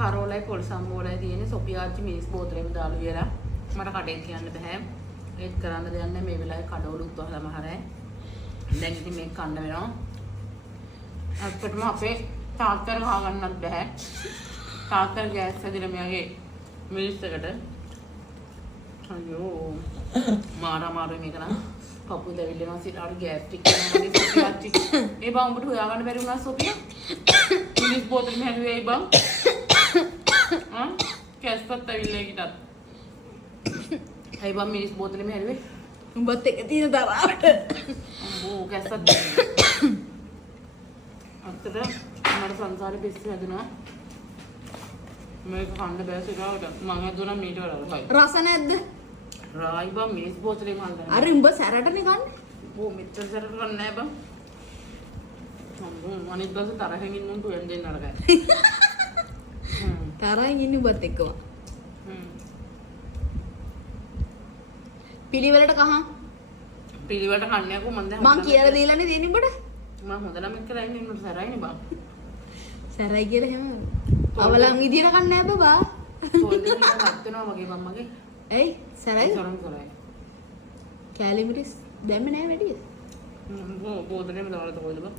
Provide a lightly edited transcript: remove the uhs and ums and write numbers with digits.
කරෝලයි පොල් සම්බෝලයි තියෙන සොපියාච්චි මිනිස් බෝතලෙම දාලා වියලා මට කටේ කියන්න බෑ. ඒත් කරන්න දෙයක් නැහැ මේ වෙලාවේ කඩවලුත් වහලම හරයි. දැන් ඉතින් මේක කන්න වෙනවා. අත්‍යවශ්‍යම අපේ තාත්තර ගන්නත් බෑ. තාත්තර ගෑස් හැදිලා මෙයාගේ මිනිස් එකට. අයියෝ මාරා මේක නම් පපු දෙවිල්ලනවා සිතාට ගෑස්ට්‍රික් වෙනවා වගේ සොපියාච්චි. ඒ බං උඹට හොයාගන්න බැරි වුණා සොපියා. මිනිස් බෝතලෙම හැදුවේ ඒ බං. කැස්පත් ඇවිල්ලා ගිටත්. අයි බං මිනිස් බෝතලෙම හැදුවේ. උඹත් එක තියෙන දරාවට. අම්බෝ කැස්පත්. අත්තට මට සංසාරේ පිස්සු හැදුනා. මේක කන්න බෑ සිතාවට. මං හදුනා මීට වඩා රසයි. රස නැද්ද? රායි බං මිනිස් බෝතලෙම හදන්න. අර උඹ සැරටනේ කන්නේ. ඕ මෙච්චර සැරට කන්නේ නෑ බං. අම්බෝ අනිත් දවසේ තරහෙන් ඉන්න උන්ට වෙන දෙන්න නරකයි. තරහින් ඉන්නේ උඹත් එක්කම. පිළිවෙලට කහන්. පිළිවෙලට කන්නේ අකෝ මන් දැන් මං කියලා දීලානේ දෙන්නේ උඹට. මම හොඳ නම් එක්කලා ඉන්නේ උන්ට සැරයිනේ බං. සැරයි කියලා හැම. අවලන් විදියට කන්නේ නෑ බබා. තෝල් දෙකක් හත් වෙනවා මගේ මම්මගේ. ඇයි සැරයි? සරයි. කැලිමිටිස් දැම්මේ නෑ වැඩිද? බෝතලෙම දාලා තෝල්ද බං.